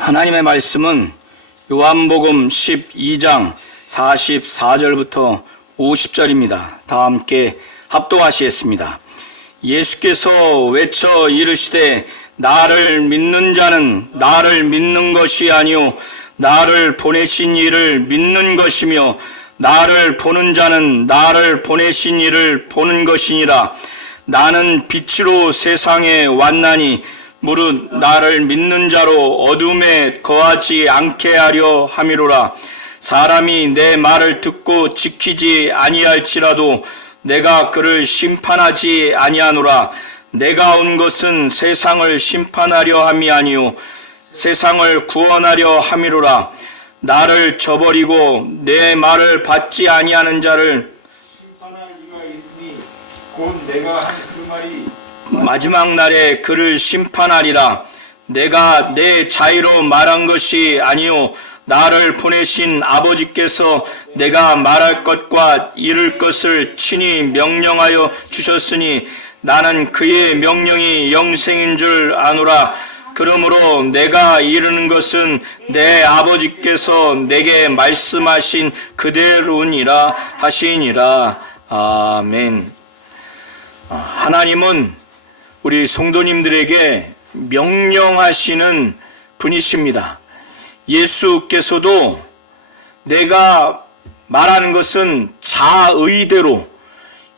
하나님의 말씀은 요한복음 12장 44절부터 50절입니다. 다 함께 합독하시겠습니다. 예수께서 외쳐 이르시되 나를 믿는 자는 나를 믿는 것이 아니요 나를 보내신 이를 믿는 것이며 나를 보는 자는 나를 보내신 이를 보는 것이니라. 나는 빛으로 세상에 왔나니 무릇 나를 믿는 자로 어둠에 거하지 않게 하려 함이로라. 사람이 내 말을 듣고 지키지 아니할지라도 내가 그를 심판하지 아니하노라. 내가 온 것은 세상을 심판하려 함이 아니요 세상을 구원하려 함이로라. 나를 저버리고 내 말을 받지 아니하는 자를 심판할 이가 있으니 곧 내가 한 그 말이 마지막 날에 그를 심판하리라. 내가 내 자의로 말한 것이 아니요 나를 보내신 아버지께서 내가 말할 것과 이룰 것을 친히 명령하여 주셨으니 나는 그의 명령이 영생인 줄 아노라. 그러므로 내가 이르는 것은 내 아버지께서 내게 말씀하신 그대로니라 하시니라. 아멘. 하나님은 우리 성도님들에게 명령하시는 분이십니다. 예수께서도 내가 말하는 것은 자의대로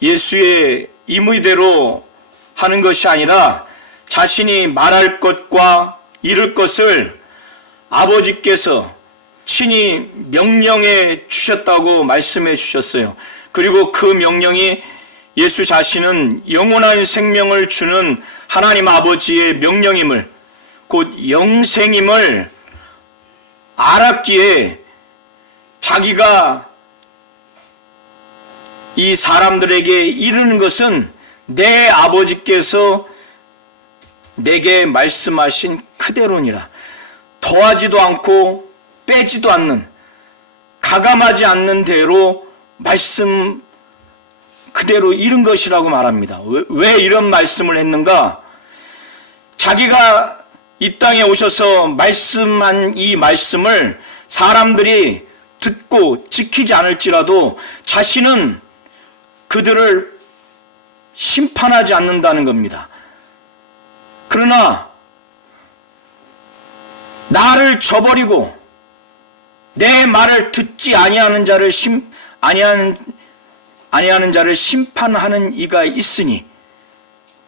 예수의 임의대로 하는 것이 아니라 자신이 말할 것과 이룰 것을 아버지께서 친히 명령해 주셨다고 말씀해 주셨어요. 그리고 그 명령이 예수 자신은 영원한 생명을 주는 하나님 아버지의 명령임을, 곧 영생임을 알았기에 자기가 이 사람들에게 이르는 것은 내 아버지께서 내게 말씀하신 그대로니라. 더하지도 않고 빼지도 않는, 가감하지 않는 대로 말씀 그대로 이룬 것이라고 말합니다. 왜 이런 말씀을 했는가? 자기가 이 땅에 오셔서 말씀한 이 말씀을 사람들이 듣고 지키지 않을지라도 자신은 그들을 심판하지 않는다는 겁니다. 그러나 나를 저버리고 내 말을 듣지 아니하는 자를 심판하는 이가 있으니,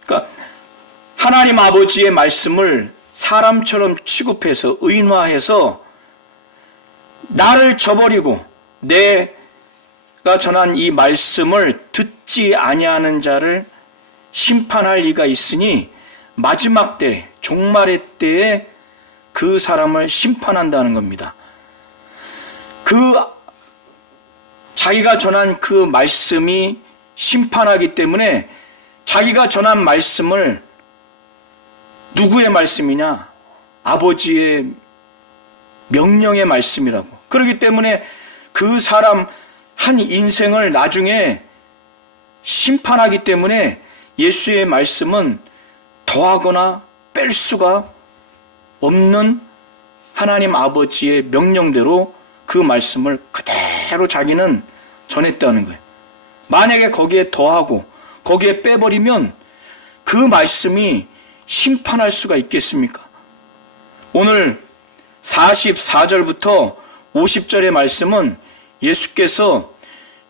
그러니까 하나님 아버지의 말씀을 사람처럼 취급해서 의인화해서 나를 저버리고 내가 전한 이 말씀을 듣지 아니하는 자를 심판할 이가 있으니 마지막 때, 종말의 때에 그 사람을 심판한다는 겁니다. 자기가 전한 그 말씀이 심판하기 때문에 자기가 전한 말씀을, 누구의 말씀이냐? 아버지의 명령의 말씀이라고. 그렇기 때문에 그 사람 한 인생을 나중에 심판하기 때문에 예수의 말씀은 더하거나 뺄 수가 없는 하나님 아버지의 명령대로 그 말씀을 그대로 자기는 전했다는 거예요. 만약에 거기에 더하고 거기에 빼버리면 그 말씀이 심판할 수가 있겠습니까? 오늘 44절부터 50절의 말씀은 예수께서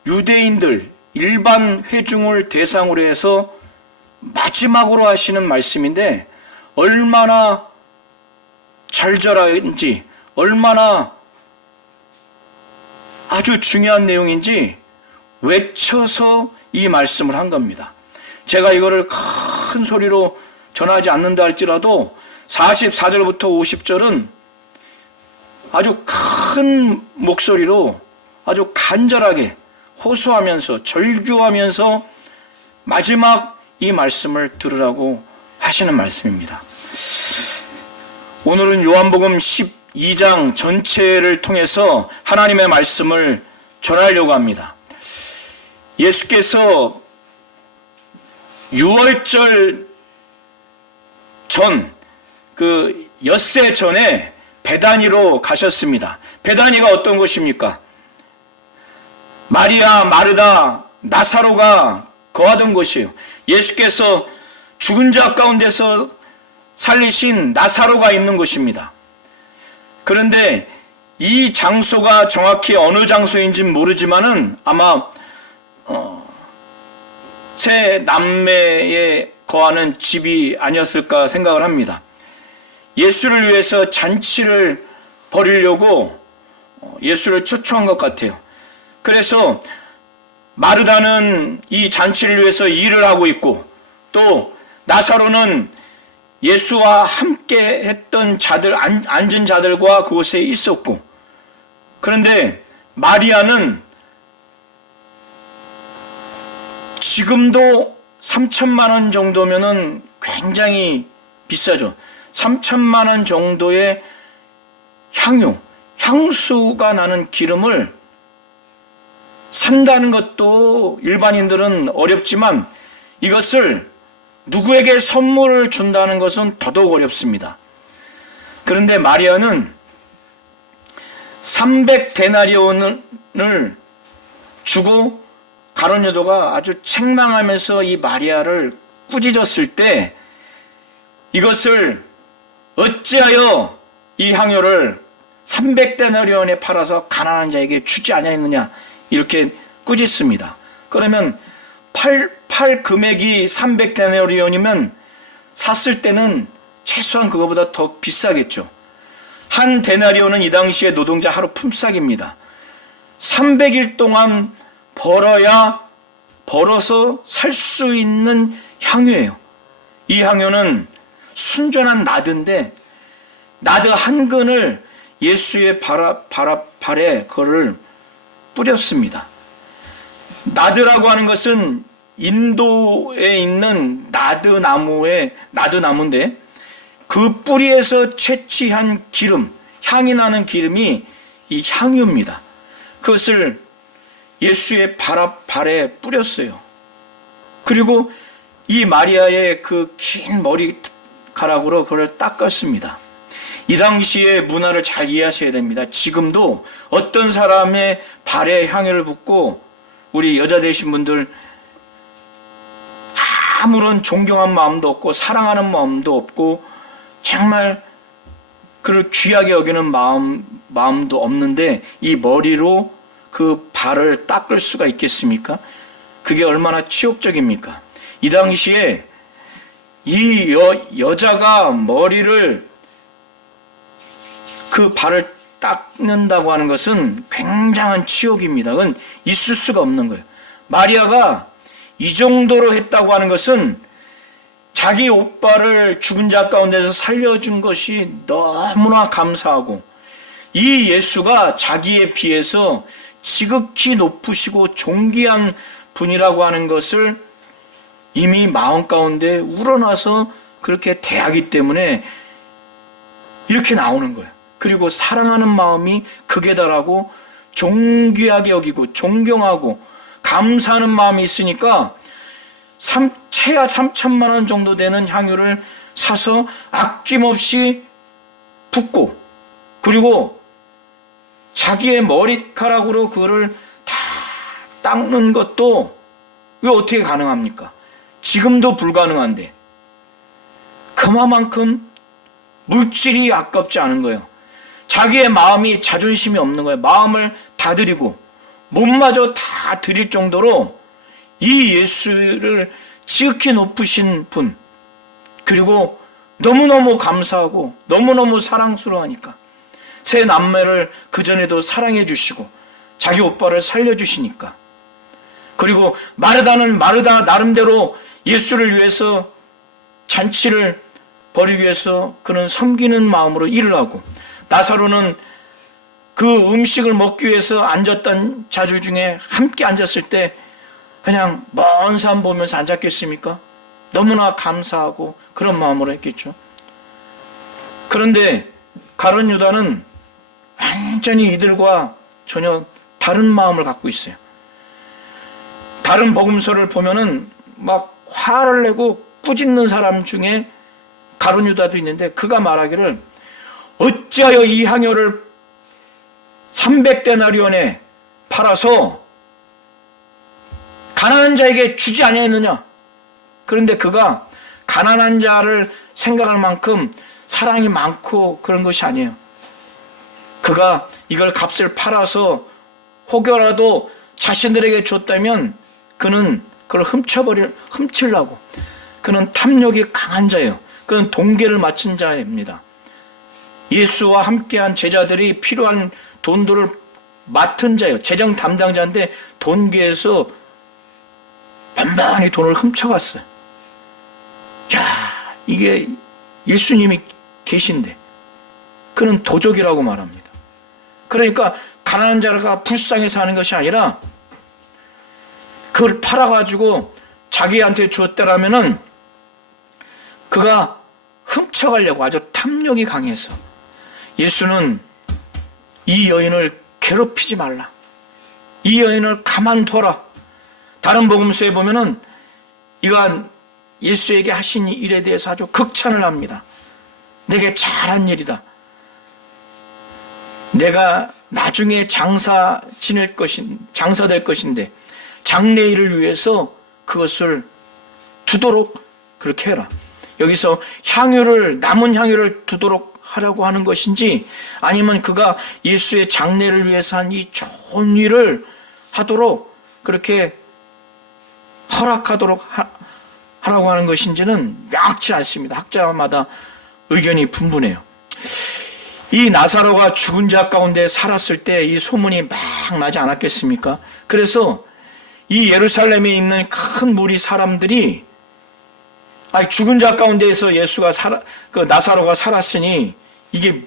유대인들 일반 회중을 대상으로 해서 마지막으로 하시는 말씀인데 얼마나 절절한지, 얼마나 아주 중요한 내용인지 외쳐서 이 말씀을 한 겁니다. 제가 이거를 큰 소리로 전하지 않는다 할지라도 44절부터 50절은 아주 큰 목소리로 아주 간절하게 호소하면서 절규하면서 마지막 이 말씀을 들으라고 하시는 말씀입니다. 오늘은 요한복음 12장 전체를 통해서 하나님의 말씀을 전하려고 합니다. 예수께서 6월절 전, 그 엿새 전에 베다니로 가셨습니다. 베다니가 어떤 곳입니까? 마리아, 마르다, 나사로가 거하던 곳이에요. 예수께서 죽은 자 가운데서 살리신 나사로가 있는 곳입니다. 그런데 이 장소가 정확히 어느 장소인지는 모르지만은 아마 세 남매에 거하는 집이 아니었을까 생각을 합니다. 예수를 위해서 잔치를 벌이려고 예수를 초청한 것 같아요. 그래서 마르다는 이 잔치를 위해서 일을 하고 있고, 또 나사로는 예수와 함께 했던 자들, 앉은 자들과 그곳에 있었고, 그런데 마리아는 지금도 3천만 원 정도면은 굉장히 비싸죠. 3천만 원 정도의 향수가 나는 기름을 산다는 것도 일반인들은 어렵지만 이것을 누구에게 선물을 준다는 것은 더더욱 어렵습니다. 그런데 마리아는 300데나리온을 주고 가룟 유다가 아주 책망하면서 이 마리아를 꾸짖었을 때 이것을 어찌하여 이 향유를 300데나리온에 팔아서 가난한 자에게 주지 아니하였느냐 이렇게 꾸짖습니다. 그러면 팔 금액이 300데나리온이면 샀을 때는 최소한 그거보다 더 비싸겠죠. 한 데나리온은 이 당시에 노동자 하루 품삯입니다. 300일 동안 벌어서 살 수 있는 향유예요. 이 향유는 순전한 나드인데 나드 한 근을 예수의 발에 그거를 뿌렸습니다. 나드라고 하는 것은 인도에 있는 나드나무인데 그 뿌리에서 채취한 기름, 향이 나는 기름이 이 향유입니다. 그것을 예수의 발에 뿌렸어요. 그리고 이 마리아의 그 긴 머리카락으로 그걸 닦았습니다. 이 당시의 문화를 잘 이해하셔야 됩니다. 지금도 어떤 사람의 발에 향유를 붓고 우리 여자 되신 분들 아무런 존경한 마음도 없고 사랑하는 마음도 없고 정말 그를 귀하게 여기는 마음도 없는데 이 머리로 그 발을 닦을 수가 있겠습니까? 그게 얼마나 치욕적입니까? 이 당시에 이 여자가 머리를 그 발을 닦는다고 하는 것은 굉장한 치욕입니다. 그건 있을 수가 없는 거예요. 마리아가 이 정도로 했다고 하는 것은 자기 오빠를 죽은 자 가운데서 살려준 것이 너무나 감사하고 이 예수가 자기에 비해서 지극히 높으시고 존귀한 분이라고 하는 것을 이미 마음 가운데 우러나서 그렇게 대하기 때문에 이렇게 나오는 거예요. 그리고 사랑하는 마음이 극에 달하고 존귀하게 여기고 존경하고 감사하는 마음이 있으니까 최하 3천만 원 정도 되는 향유를 사서 아낌없이 붓고 그리고 자기의 머리카락으로 그거를 다 닦는 것도 왜 어떻게 가능합니까? 지금도 불가능한데 그만큼 물질이 아깝지 않은 거예요. 자기의 마음이 자존심이 없는 거예요. 마음을 다 드리고 몸마저 다 드릴 정도로 이 예수를 지극히 높으신 분 그리고 너무너무 감사하고 너무너무 사랑스러워하니까 세 남매를 그전에도 사랑해 주시고 자기 오빠를 살려주시니까 그리고 마르다는 마르다 나름대로 예수를 위해서 잔치를 벌이기 위해서 그는 섬기는 마음으로 일을 하고 나사로는 그 음식을 먹기 위해서 앉았던 자들 중에 함께 앉았을 때 그냥 먼 산 보면서 앉았겠습니까? 너무나 감사하고 그런 마음으로 했겠죠. 그런데 가룟 유다는 완전히 이들과 전혀 다른 마음을 갖고 있어요. 다른 복음서를 보면은 막 화를 내고 꾸짖는 사람 중에 가룟 유다도 있는데 그가 말하기를 어찌하여 이 향유를 300데나리온에 팔아서 가난한 자에게 주지 아니했느냐? 그런데 그가 가난한 자를 생각할 만큼 사랑이 많고 그런 것이 아니에요. 그가 이걸 값을 팔아서 혹여라도 자신들에게 줬다면 그는 그걸 훔치려고. 그는 탐욕이 강한 자예요. 그는 동계를 맞춘 자입니다. 예수와 함께한 제자들이 필요한 돈들을 맡은 자예요. 재정 담당자인데 돈계에서 반반히 돈을 훔쳐갔어요. 야, 이게 예수님이 계신데 그는 도적이라고 말합니다. 그러니까 가난한 자가 불쌍히 사는 것이 아니라 그걸 팔아가지고 자기한테 줬더라면은 그가 훔쳐가려고 아주 탐욕이 강해서 예수는 이 여인을 괴롭히지 말라. 이 여인을 가만둬라. 다른 복음서에 보면은 이가 예수에게 하신 일에 대해서 아주 극찬을 합니다. 내게 잘한 일이다. 내가 나중에 장사 될 것인데 장래일을 위해서 그것을 두도록 그렇게 해라. 여기서 남은 향유를 두도록 하라고 하는 것인지 아니면 그가 예수의 장래를 위해서 한 이 좋은 일을 하도록 그렇게 허락하도록 하라고 하는 것인지는 명확치 않습니다. 학자마다 의견이 분분해요. 이 나사로가 죽은 자 가운데 살았을 때 이 소문이 막 나지 않았겠습니까? 그래서 이 예루살렘에 있는 큰 무리 사람들이 죽은 자 가운데에서 나사로가 살았으니 이게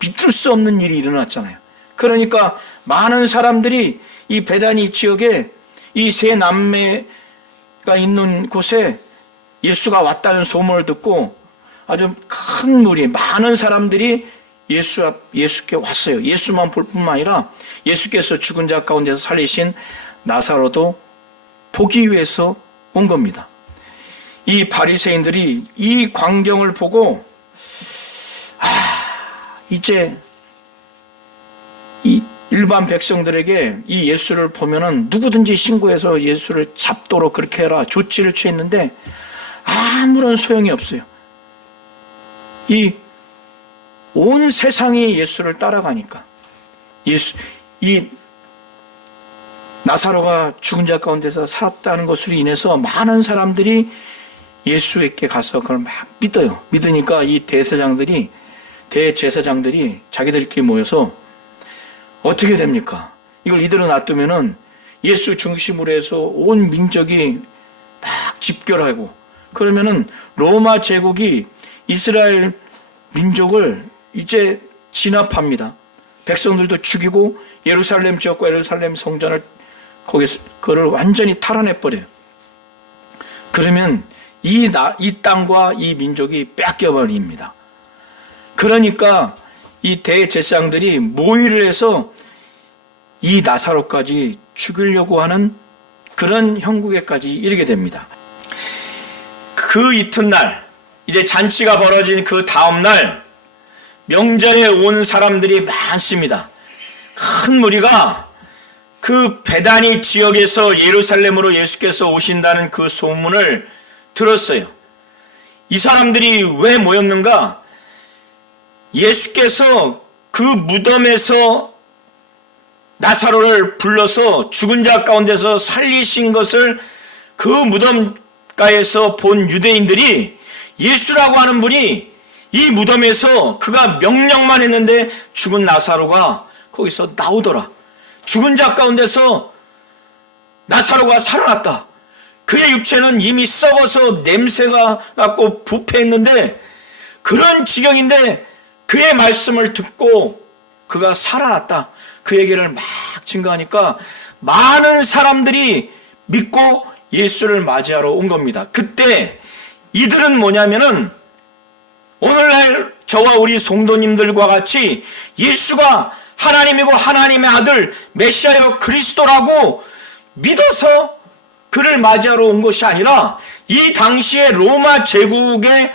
믿을 수 없는 일이 일어났잖아요. 그러니까 많은 사람들이 이 베다니 지역에 이 세 남매가 있는 곳에 예수가 왔다는 소문을 듣고 아주 큰 무리, 많은 사람들이 예수께 왔어요. 예수만 볼 뿐만 아니라 예수께서 죽은 자 가운데서 살리신 나사로도 보기 위해서 온 겁니다. 이 바리새인들이 이 광경을 보고 이제 이 일반 백성들에게 이 예수를 보면은 누구든지 신고해서 예수를 잡도록 그렇게 해라 조치를 취했는데 아무런 소용이 없어요. 이 온 세상이 예수를 따라가니까 이 나사로가 죽은 자 가운데서 살았다는 것으로 인해서 많은 사람들이 예수에게 가서 그걸 막 믿어요. 믿으니까 이 대제사장들이 자기들끼리 모여서 어떻게 됩니까? 이걸 이대로 놔두면은 예수 중심으로 해서 온 민족이 막 집결하고 그러면은 로마 제국이 이스라엘 민족을 이제 진압합니다. 백성들도 죽이고 예루살렘 지역과 예루살렘 성전을 그걸 완전히 탈환해버려요. 그러면 이 땅과 이 민족이 뺏겨버립니다. 그러니까 이 대제사장들이 모의를 해서 이 나사로까지 죽이려고 하는 그런 형국에까지 이르게 됩니다. 그 이튿날 이제 잔치가 벌어진 그 다음날 명절에 온 사람들이 많습니다. 큰 무리가 그 베다니 지역에서 예루살렘으로 예수께서 오신다는 그 소문을 들었어요. 이 사람들이 왜 모였는가? 예수께서 그 무덤에서 나사로를 불러서 죽은 자 가운데서 살리신 것을 그 무덤가에서 본 유대인들이 예수라고 하는 분이 이 무덤에서 그가 명령만 했는데 죽은 나사로가 거기서 나오더라. 죽은 자 가운데서 나사로가 살아났다. 그의 육체는 이미 썩어서 냄새가 났고 부패했는데 그런 지경인데 그의 말씀을 듣고 그가 살아났다. 그 얘기를 막 증거하니까 많은 사람들이 믿고 예수를 맞이하러 온 겁니다. 그때 이들은 뭐냐면은 오늘날 저와 우리 성도님들과 같이 예수가 하나님이고 하나님의 아들 메시아여 그리스도라고 믿어서 그를 맞이하러 온 것이 아니라 이 당시에 로마 제국의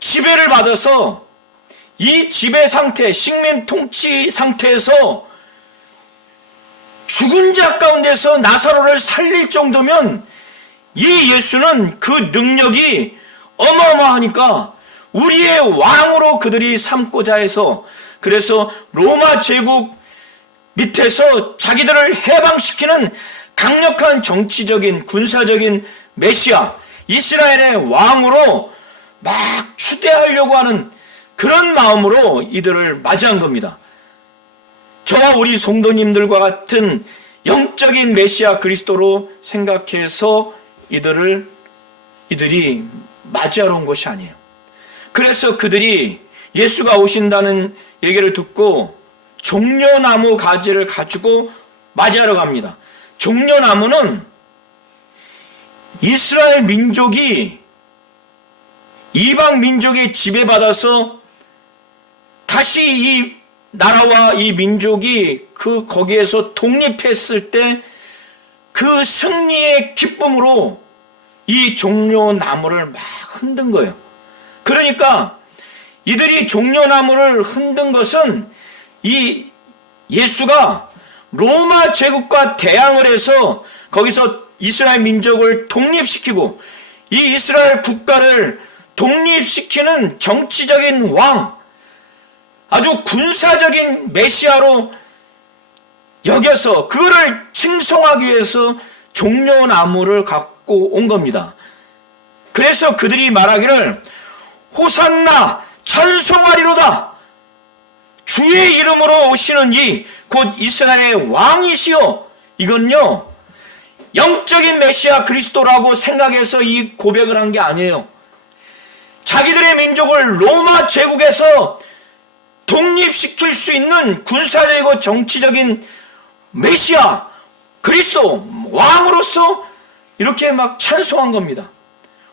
지배를 받아서 이 지배 상태, 식민 통치 상태에서 죽은 자 가운데서 나사로를 살릴 정도면 이 예수는 그 능력이 어마어마하니까 우리의 왕으로 그들이 삼고자 해서, 그래서 로마 제국 밑에서 자기들을 해방시키는 강력한 정치적인 군사적인 메시아, 이스라엘의 왕으로 막 추대하려고 하는 그런 마음으로 이들을 맞이한 겁니다. 저와 우리 성도님들과 같은 영적인 메시아 그리스도로 생각해서 이들이 맞이하러 온 것이 아니에요. 그래서 그들이 예수가 오신다는 얘기를 듣고 종려나무 가지를 가지고 맞이하러 갑니다. 종려나무는 이스라엘 민족이 이방 민족에 지배받아서 다시 이 나라와 이 민족이 거기에서 독립했을 때 그 승리의 기쁨으로 이 종려나무를 막 흔든 거예요. 그러니까 이들이 종려나무를 흔든 것은 이 예수가 로마 제국과 대항을 해서 거기서 이스라엘 민족을 독립시키고 이 이스라엘 국가를 독립시키는 정치적인 왕, 아주 군사적인 메시아로 여겨서 그거를 칭송하기 위해서 종려나무를 갖고 온 겁니다. 그래서 그들이 말하기를 호산나 찬송하리로다. 주의 이름으로 오시는 이 곧 이스라엘의 왕이시여. 이건요 영적인 메시아 그리스도라고 생각해서 이 고백을 한 게 아니에요. 자기들의 민족을 로마 제국에서 독립시킬 수 있는 군사적이고 정치적인 메시아 그리스도 왕으로서 이렇게 막 찬송한 겁니다.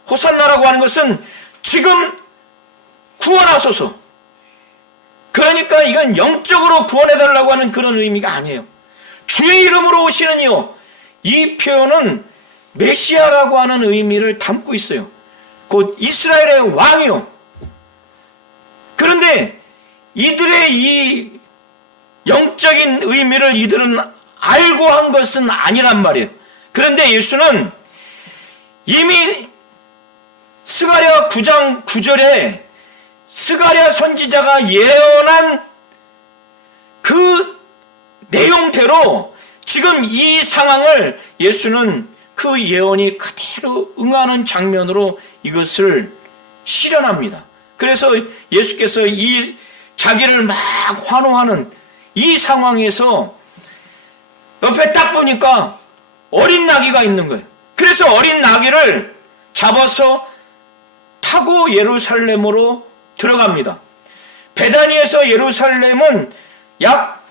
호산나라고 하는 것은 지금 구원하소서. 그러니까 이건 영적으로 구원해달라고 하는 그런 의미가 아니에요. 주의 이름으로 오시는 이요, 이 표현은 메시아라고 하는 의미를 담고 있어요. 곧 이스라엘의 왕이요. 그런데 이들의 이 영적인 의미를 이들은 알고 한 것은 아니란 말이에요. 그런데 예수는 이미 스가랴 9장 9절에 스가랴 선지자가 예언한 그 내용대로 지금 이 상황을 예수는 그 예언이 그대로 응하는 장면으로 이것을 실현합니다. 그래서 예수께서 이 자기를 막 환호하는 이 상황에서 옆에 딱 보니까 어린 나귀가 있는 거예요. 그래서 어린 나귀를 잡아서 타고 예루살렘으로 들어갑니다. 베다니에서 예루살렘은 약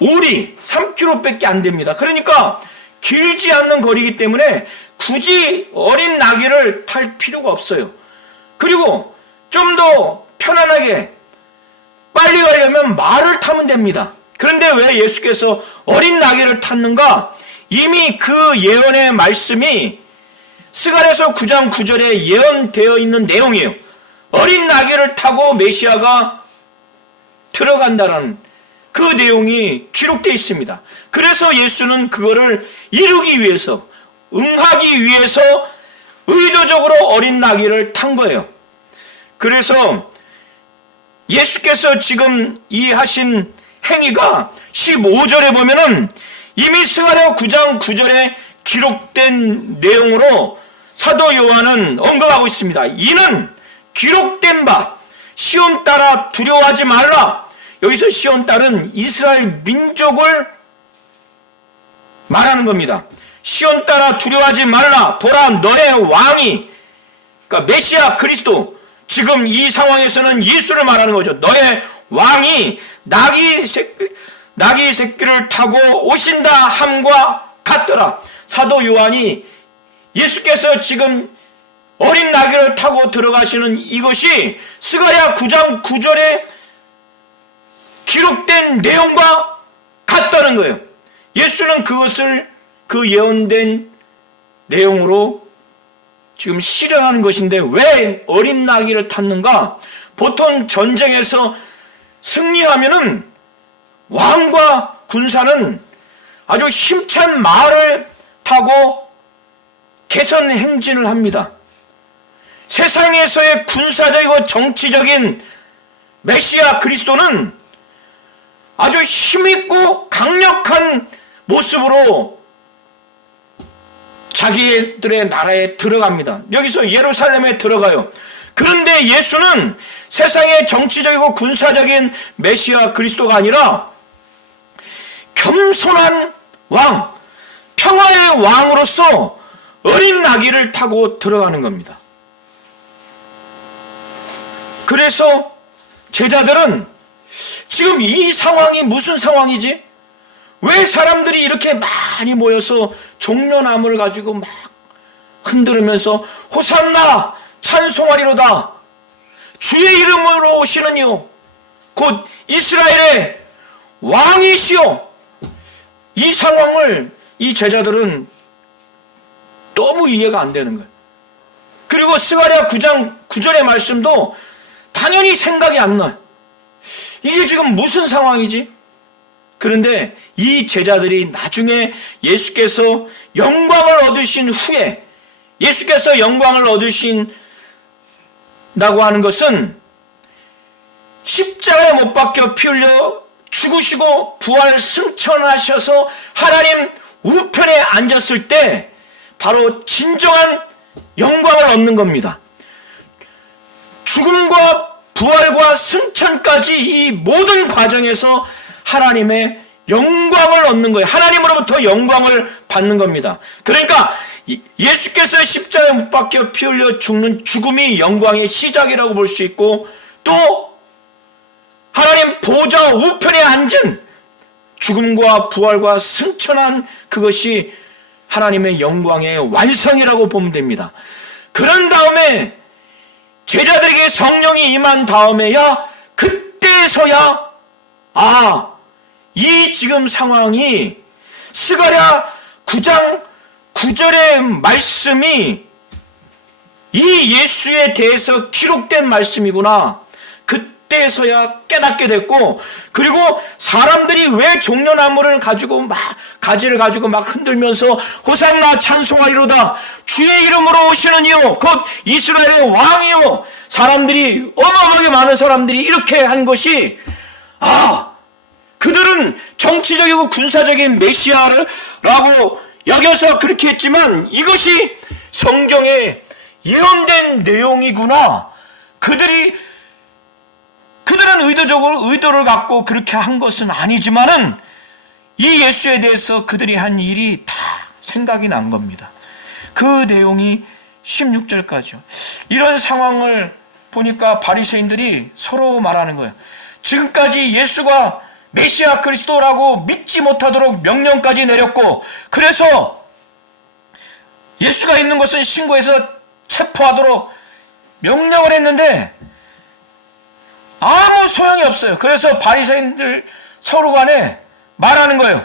오리 3km밖에 안 됩니다. 그러니까 길지 않는 거리이기 때문에 굳이 어린 나귀를 탈 필요가 없어요. 그리고 좀 더 편안하게 빨리 가려면 말을 타면 됩니다. 그런데 왜 예수께서 어린 나귀를 탔는가? 이미 그 예언의 말씀이 스가랴서 9장 9절에 예언되어 있는 내용이에요. 어린 나귀를 타고 메시아가 들어간다는 그 내용이 기록되어 있습니다. 그래서 예수는 그거를 이루기 위해서, 응하기 위해서 의도적으로 어린 나귀를 탄 거예요. 그래서 예수께서 지금 이 하신 행위가 15절에 보면은 이미 스가랴 9장 9절에 기록된 내용으로 사도 요한은 언급하고 있습니다. 이는 기록된 바 시온 딸아 두려워하지 말라. 여기서 시온 딸은 이스라엘 민족을 말하는 겁니다. 시온 딸아 두려워하지 말라. 보라 너의 왕이, 그러니까 메시아 그리스도, 지금 이 상황에서는 예수를 말하는 거죠. 너의 왕이 나귀 새끼를 타고 오신다 함과 같더라. 사도 요한이 예수께서 지금 어린 나귀를 타고 들어가시는 이것이 스가랴 9장 9절에 기록된 내용과 같다는 거예요. 예수는 그것을 그 예언된 내용으로 지금 실현하는 것인데 왜 어린 나귀를 탔는가? 보통 전쟁에서 승리하면은 왕과 군사는 아주 힘찬 말을 타고 개선 행진을 합니다. 세상에서의 군사적이고 정치적인 메시아 그리스도는 아주 힘있고 강력한 모습으로 자기들의 나라에 들어갑니다. 여기서 예루살렘에 들어가요. 그런데 예수는 세상의 정치적이고 군사적인 메시아 그리스도가 아니라 겸손한 왕, 평화의 왕으로서 어린 나귀를 타고 들어가는 겁니다. 그래서 제자들은 지금 이 상황이 무슨 상황이지? 왜 사람들이 이렇게 많이 모여서 종려나무를 가지고 막 흔들으면서 호산나 찬송하리로다, 주의 이름으로 오시는 이요 곧 이스라엘의 왕이시오. 이 상황을 이 제자들은 너무 이해가 안 되는 거예요. 그리고 스가랴 9장 9절의 말씀도 당연히 생각이 안 나요. 이게 지금 무슨 상황이지? 그런데 이 제자들이 나중에 예수께서 영광을 얻으신 후에, 예수께서 영광을 얻으신다고 하는 것은 십자가에 못 박혀 피 흘려 죽으시고 부활 승천하셔서 하나님 우편에 앉았을 때 바로 진정한 영광을 얻는 겁니다. 죽음과 부활과 승천까지 이 모든 과정에서 하나님의 영광을 얻는 거예요. 하나님으로부터 영광을 받는 겁니다. 그러니까 예수께서 십자가에 못 박혀 피 흘려 죽는 죽음이 영광의 시작이라고 볼 수 있고, 또 하나님 보좌 우편에 앉은 죽음과 부활과 승천한 그것이 하나님의 영광의 완성이라고 보면 됩니다. 그런 다음에 제자들에게 성령이 임한 다음에야, 그때서야 이 지금 상황이 스가랴 9장 9절의 말씀이 이 예수에 대해서 기록된 말씀이구나, 그때서야 깨닫게 됐고, 그리고 사람들이 왜 종려나무를 가지고 막 가지를 가지고 막 흔들면서 호산나 찬송하리로다, 주의 이름으로 오시는 이요 곧 이스라엘의 왕이요, 사람들이 어마어마하게 많은 사람들이 이렇게 한 것이 그들은 정치적이고 군사적인 메시아라고 여겨서 그렇게 했지만 이것이 성경에 예언된 내용이구나. 그들은 의도를 갖고 그렇게 한 것은 아니지만은 이 예수에 대해서 그들이 한 일이 다 생각이 난 겁니다. 그 내용이 16절까지요. 이런 상황을 보니까 바리새인들이 서로 말하는 거예요. 지금까지 예수가 메시아 그리스도라고 믿지 못하도록 명령까지 내렸고, 그래서 예수가 있는 것은 신고해서 체포하도록 명령을 했는데 아무 소용이 없어요. 그래서 바리새인들 서로 간에 말하는 거예요.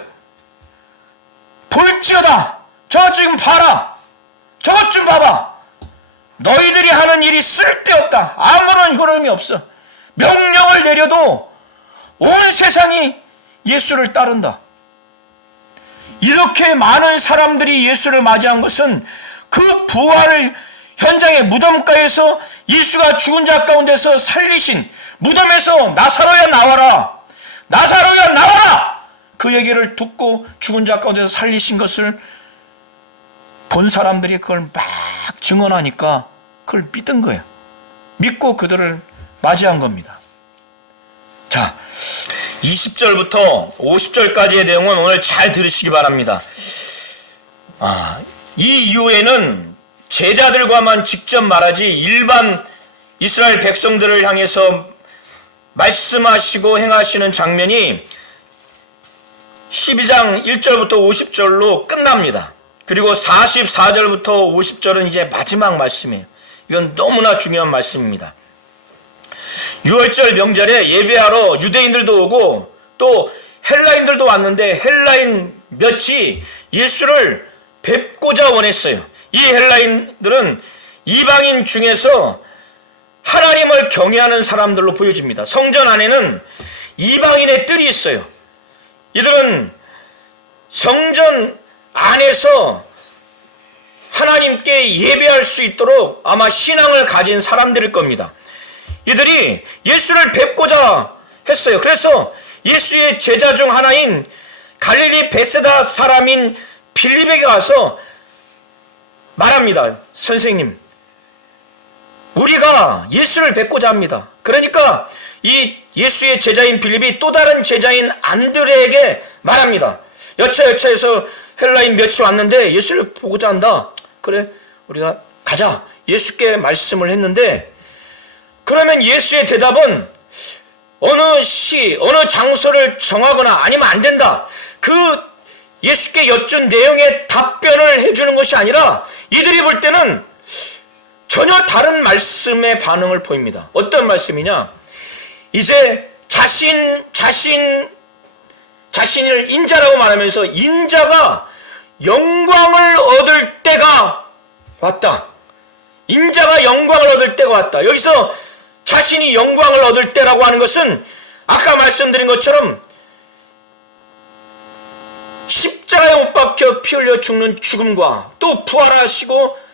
볼지어다, 저 지금 봐라, 저것 좀 봐봐, 너희들이 하는 일이 쓸데없다, 아무런 효력이 없어. 명령을 내려도 온 세상이 예수를 따른다. 이렇게 많은 사람들이 예수를 맞이한 것은 그 부활을 현장의 무덤가에서 예수가 죽은 자 가운데서 살리신, 무덤에서 나사로야 나와라, 나사로야 나와라, 그 얘기를 듣고 죽은 자 가운데서 살리신 것을 본 사람들이 그걸 막 증언하니까 그걸 믿은 거예요. 믿고 그들을 맞이한 겁니다. 자, 20절부터 50절까지의 내용은 오늘 잘 들으시기 바랍니다. 이 이후에는 제자들과만 직접 말하지 일반 이스라엘 백성들을 향해서 말씀하시고 행하시는 장면이 12장 1절부터 50절로 끝납니다. 그리고 44절부터 50절은 이제 마지막 말씀이에요. 이건 너무나 중요한 말씀입니다. 6월절 명절에 예배하러 유대인들도 오고 또 헬라인들도 왔는데 헬라인 몇이 예수를 뵙고자 원했어요. 이 헬라인들은 이방인 중에서 하나님을 경외하는 사람들로 보여집니다. 성전 안에는 이방인의 뜰이 있어요. 이들은 성전 안에서 하나님께 예배할 수 있도록 아마 신앙을 가진 사람들일 겁니다. 이들이 예수를 뵙고자 했어요. 그래서 예수의 제자 중 하나인 갈릴리 베세다 사람인 빌립에게 와서 말합니다. 선생님, 우리가 예수를 뵙고자 합니다. 그러니까 이 예수의 제자인 빌립이 또 다른 제자인 안드레에게 말합니다. 여차여차해서 헬라인 며칠 왔는데 예수를 보고자 한다. 그래, 우리가 가자. 예수께 말씀을 했는데, 그러면 예수의 대답은 어느 시, 어느 장소를 정하거나 아니면 안 된다. 그 예수께 여쭌 내용에 답변을 해주는 것이 아니라 이들이 볼 때는 전혀 다른 말씀의 반응을 보입니다. 어떤 말씀이냐? 이제 자신을 인자라고 말하면서 인자가 영광을 얻을 때가 왔다. 인자가 영광을 얻을 때가 왔다. 여기서 자신이 영광을 얻을 때라고 하는 것은 아까 말씀드린 것처럼 십자가에 못 박혀 피 흘려 죽는 죽음과 또 부활하시고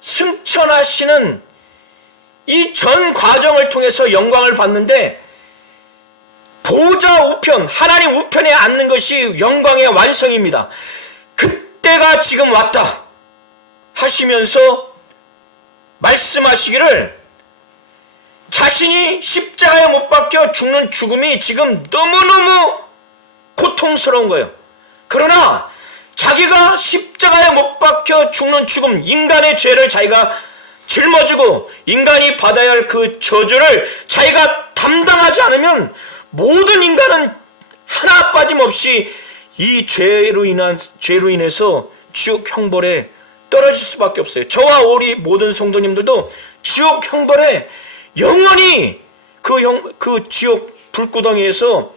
승천하시는 이 전 과정을 통해서 영광을 받는데, 보좌 우편, 하나님 우편에 앉는 것이 영광의 완성입니다. 그때가 지금 왔다 하시면서 말씀하시기를, 자신이 십자가에 못 박혀 죽는 죽음이 지금 너무너무 고통스러운 거예요. 그러나 자기가 십자가에 못 박혀 죽는 죽음, 인간의 죄를 자기가 짊어지고 인간이 받아야 할 그 저주를 자기가 담당하지 않으면 모든 인간은 하나 빠짐없이 이 죄로 인해서 지옥 형벌에 떨어질 수밖에 없어요. 저와 우리 모든 성도님들도 지옥 형벌에 영원히 그 지옥 불구덩이에서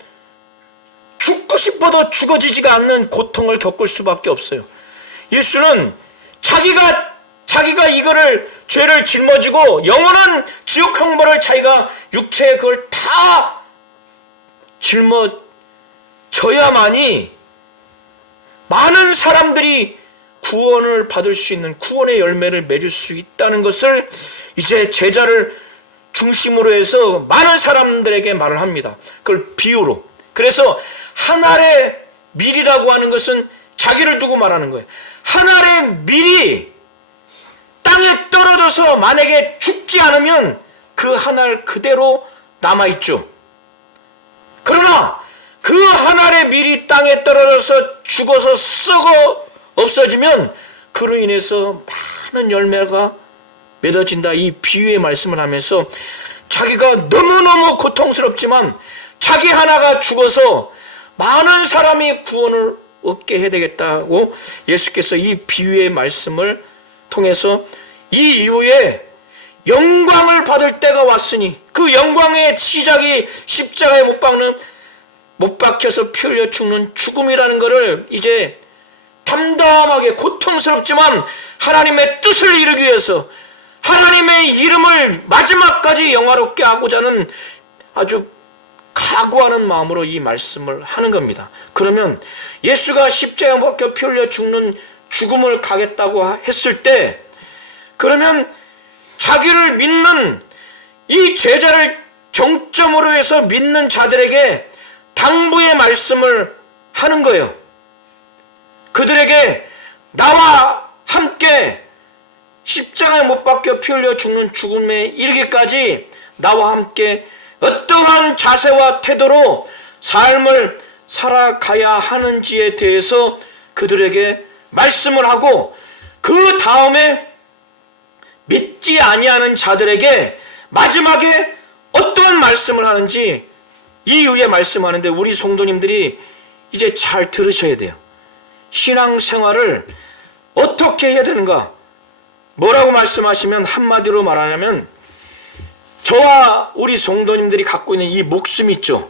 죽고 싶어도 죽어지지가 않는 고통을 겪을 수밖에 없어요. 예수는 자기가 이거를 죄를 짊어지고 영원한 지옥 형벌을 자기가 육체에 그걸 다 짊어져야만이 많은 사람들이 구원을 받을 수 있는 구원의 열매를 맺을 수 있다는 것을 이제 제자를 중심으로 해서 많은 사람들에게 말을 합니다. 그걸 비유로. 그래서 한 알의 밀이라고 하는 것은 자기를 두고 말하는 거예요. 한 알의 밀이 땅에 떨어져서 만약에 죽지 않으면 그 한 알 그대로 남아있죠. 그러나 그 한 알의 밀이 땅에 떨어져서 죽어서 썩어 없어지면 그로 인해서 많은 열매가 맺어진다. 이 비유의 말씀을 하면서 자기가 너무너무 고통스럽지만 자기 하나가 죽어서 많은 사람이 구원을 얻게 해야 되겠다고 예수께서 이 비유의 말씀을 통해서 이 이후에 영광을 받을 때가 왔으니, 그 영광의 시작이 십자가에 못 박혀서 피 흘려 죽는 죽음이라는 것을 이제 담담하게 고통스럽지만 하나님의 뜻을 이루기 위해서 하나님의 이름을 마지막까지 영화롭게 하고자 하는 아주 각오하는 마음으로 이 말씀을 하는 겁니다. 그러면 예수가 십자가에 못 박혀 피 흘려 죽는 죽음을 가겠다고 했을 때, 그러면 자기를 믿는 이 제자를 정점으로 해서 믿는 자들에게 당부의 말씀을 하는 거예요. 그들에게 나와 함께 십자가에 못 박혀 피 흘려 죽는 죽음에 이르기까지 나와 함께 어떠한 자세와 태도로 삶을 살아가야 하는지에 대해서 그들에게 말씀을 하고, 그 다음에 믿지 아니하는 자들에게 마지막에 어떠한 말씀을 하는지 이후에 말씀하는데, 우리 성도님들이 이제 잘 들으셔야 돼요. 신앙생활을 어떻게 해야 되는가? 뭐라고 말씀하시면, 한마디로 말하자면 저와 우리 성도님들이 갖고 있는 이 목숨 있죠.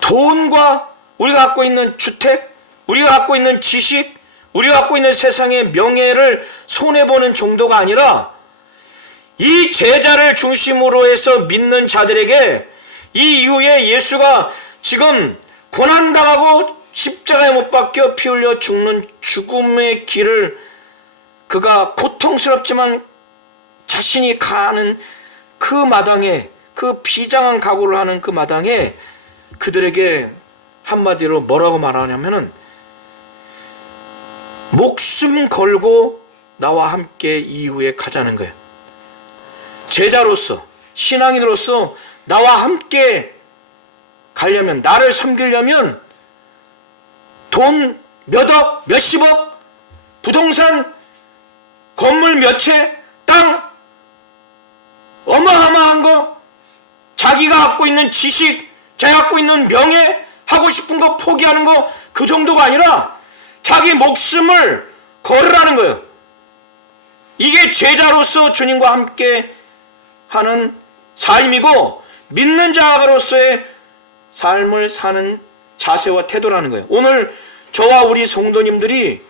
돈과 우리가 갖고 있는 주택, 우리가 갖고 있는 지식, 우리가 갖고 있는 세상의 명예를 손해보는 정도가 아니라 이 제자를 중심으로 해서 믿는 자들에게 이 이후에 예수가 지금 고난당하고 십자가에 못 박혀 피 흘려 죽는 죽음의 길을 그가 고통스럽지만 자신이 가는 그 마당에, 그 비장한 각오를 하는 그 마당에 그들에게 한마디로 뭐라고 말하냐면은 목숨 걸고 나와 함께 이후에 가자는 거예요. 제자로서, 신앙인으로서 나와 함께 가려면, 나를 섬기려면 돈 몇억, 몇십억, 부동산, 건물 몇 채, 땅, 어마어마한 거, 자기가 갖고 있는 지식, 자기가 갖고 있는 명예, 하고 싶은 거 포기하는 거, 그 정도가 아니라 자기 목숨을 걸으라는 거예요. 이게 제자로서 주님과 함께 하는 삶이고 믿는 자로서의 삶을 사는 자세와 태도라는 거예요. 오늘 저와 우리 성도님들이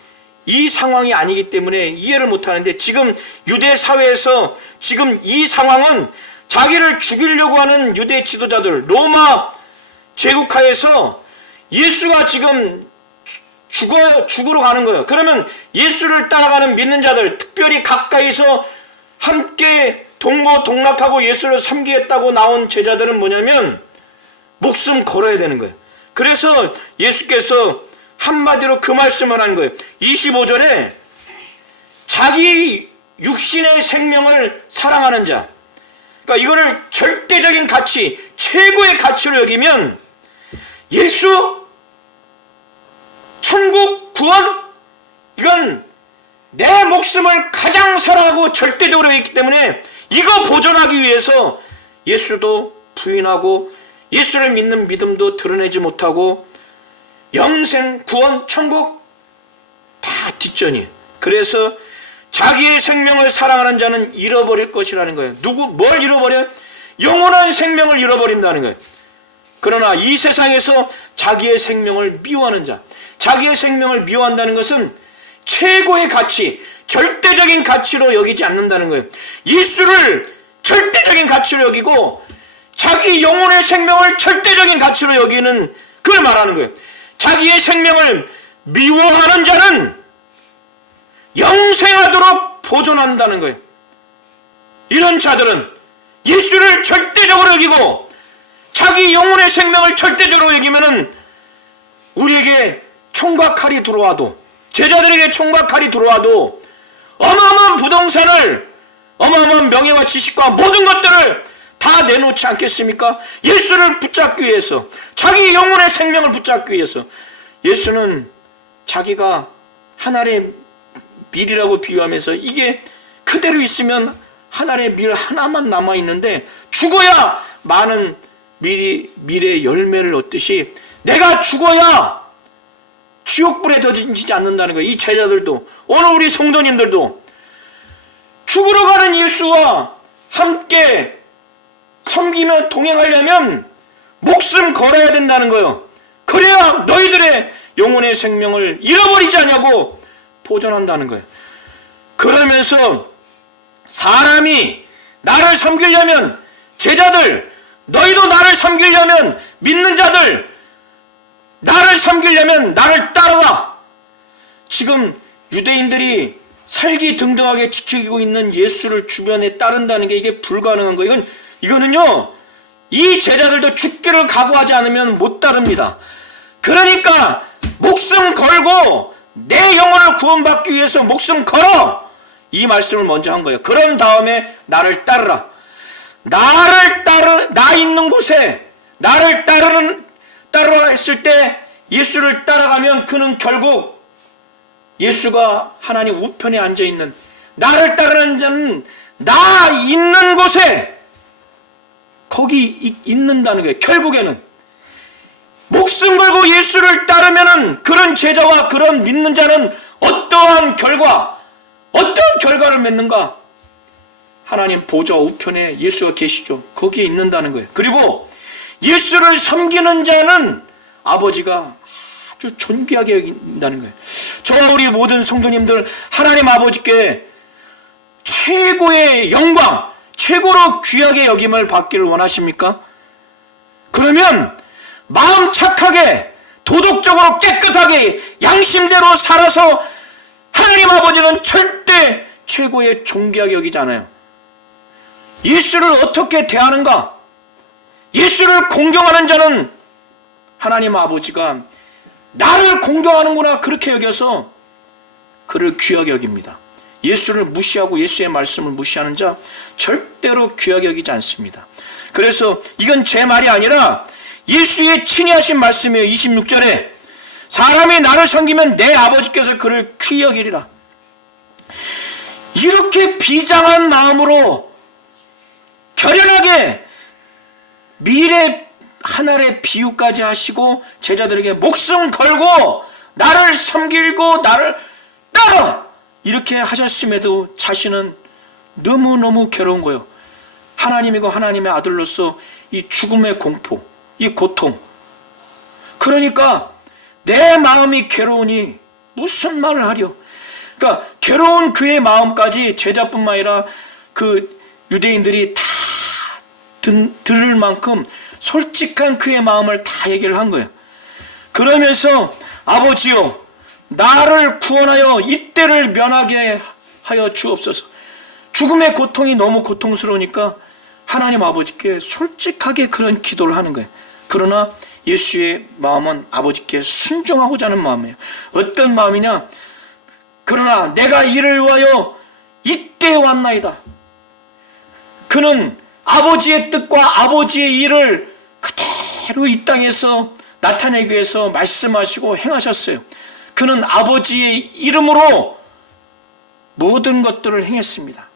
이 상황이 아니기 때문에 이해를 못하는데, 지금 유대 사회에서 지금 이 상황은 자기를 죽이려고 하는 유대 지도자들, 로마 제국하에서 예수가 지금 죽으러 가는 거예요. 그러면 예수를 따라가는 믿는 자들, 특별히 가까이서 함께 동고동락하고 예수를 섬기겠다고 나온 제자들은 뭐냐면 목숨 걸어야 되는 거예요. 그래서 예수께서 한마디로 그 말씀을 하는 거예요. 25절에 자기 육신의 생명을 사랑하는 자, 그러니까 이거를 절대적인 가치, 최고의 가치로 여기면 예수, 천국, 구원, 이건 내 목숨을 가장 사랑하고 절대적으로 했기 때문에 이거 보존하기 위해서 예수도 부인하고 예수를 믿는 믿음도 드러내지 못하고 영생, 구원, 천국 다 뒷전이에요. 그래서 자기의 생명을 사랑하는 자는 잃어버릴 것이라는 거예요. 뭘 잃어버려? 영원한 생명을 잃어버린다는 거예요. 그러나 이 세상에서 자기의 생명을 미워하는 자, 자기의 생명을 미워한다는 것은 최고의 가치, 절대적인 가치로 여기지 않는다는 거예요. 예수를 절대적인 가치로 여기고 자기 영혼의 생명을 절대적인 가치로 여기는 그걸 말하는 거예요. 자기의 생명을 미워하는 자는 영생하도록 보존한다는 거예요. 이런 자들은 예수를 절대적으로 여기고 자기 영혼의 생명을 절대적으로 여기면은 우리에게 총과 칼이 들어와도, 제자들에게 총과 칼이 들어와도 어마어마한 부동산을, 어마어마한 명예와 지식과 모든 것들을 다 내놓지 않겠습니까? 예수를 붙잡기 위해서, 자기 영혼의 생명을 붙잡기 위해서. 예수는 자기가 한 알의 밀이라고 비유하면서 이게 그대로 있으면 한 알의 밀 하나만 남아있는데 죽어야 많은 밀의 열매를 얻듯이 내가 죽어야 지옥불에 던지지 않는다는 거예요. 이 제자들도, 오늘 우리 성도님들도 죽으러 가는 예수와 함께 섬기며 동행하려면 목숨 걸어야 된다는 거예요. 그래야 너희들의 영혼의 생명을 잃어버리지 않냐고 보존한다는 거예요. 그러면서 사람이 나를 섬기려면, 제자들 너희도 나를 섬기려면, 믿는 자들 나를 섬기려면 나를 따라와. 지금 유대인들이 살기등등하게 지키고 있는 예수를 주변에 따른다는 게 이게 불가능한 거예요. 이거는요, 이 제자들도 죽기를 각오하지 않으면 못 따릅니다. 그러니까 목숨 걸고 내 영혼을 구원받기 위해서 목숨 걸어, 이 말씀을 먼저 한 거예요. 그런 다음에 나를 따르라. 나 있는 곳에 나를 따르라 했을 때 예수를 따라가면 그는 결국 예수가 하나님 우편에 앉아있는, 나를 따르는 자는 나 있는 곳에 거기 있는다는 거예요. 결국에는 목숨 걸고 예수를 따르면은 그런 제자와 그런 믿는 자는 어떠한 결과를 맺는가? 하나님 보좌 우편에 예수가 계시죠. 거기에 있는다는 거예요. 그리고 예수를 섬기는 자는 아버지가 아주 존귀하게 여긴다는 거예요. 저와 우리 모든 성도님들, 하나님 아버지께 최고의 영광, 최고로 귀하게 여김을 받기를 원하십니까? 그러면 마음 착하게 도덕적으로 깨끗하게 양심대로 살아서 하나님 아버지는 절대 최고의 존귀하게 여기지 않아요. 예수를 어떻게 대하는가? 예수를 공경하는 자는 하나님 아버지가 나를 공경하는구나 그렇게 여겨서 그를 귀하게 여깁니다. 예수를 무시하고 예수의 말씀을 무시하는 자 절대로 귀하게 여기지 않습니다. 그래서 이건 제 말이 아니라 예수의 친히 하신 말씀이에요. 26절에 사람이 나를 섬기면 내 아버지께서 그를 귀히 여기리라. 이렇게 비장한 마음으로 결연하게 미래 하늘의 비유까지 하시고 제자들에게 목숨 걸고 나를 섬기고 나를 따라 이렇게 하셨음에도 자신은 너무너무 괴로운 거예요. 하나님이고 하나님의 아들로서 이 죽음의 공포, 이 고통. 그러니까 내 마음이 괴로우니 무슨 말을 하려. 그러니까 괴로운 그의 마음까지 제자뿐만 아니라 그 유대인들이 다 들을 만큼 솔직한 그의 마음을 다 얘기를 한 거예요. 그러면서 아버지요 나를 구원하여 이때를 면하게 하여 주옵소서. 죽음의 고통이 너무 고통스러우니까 하나님 아버지께 솔직하게 그런 기도를 하는 거예요. 그러나 예수의 마음은 아버지께 순종하고자 하는 마음이에요. 어떤 마음이냐? 그러나 내가 이를 위하여 이때 왔나이다. 그는 아버지의 뜻과 아버지의 일을 그대로 이 땅에서 나타내기 위해서 말씀하시고 행하셨어요. 그는 아버지의 이름으로 모든 것들을 행했습니다.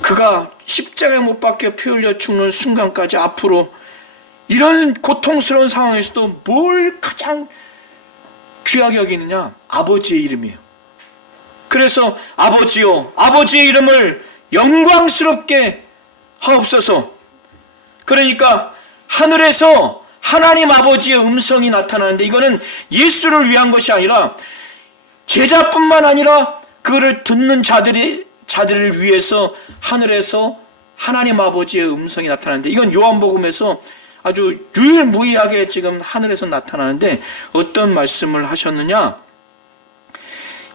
그가 십자가에 못 박혀 피 흘려 죽는 순간까지 앞으로 이런 고통스러운 상황에서도 뭘 가장 귀하게 여기느냐? 아버지의 이름이에요. 그래서 아버지요 아버지의 이름을 영광스럽게 하옵소서. 그러니까 하늘에서 하나님 아버지의 음성이 나타나는데 이거는 예수를 위한 것이 아니라 제자뿐만 아니라 그를 듣는 자들을 위해서 하늘에서 하나님 아버지의 음성이 나타나는데 이건 요한복음에서 아주 유일무이하게 지금 하늘에서 나타나는데 어떤 말씀을 하셨느냐?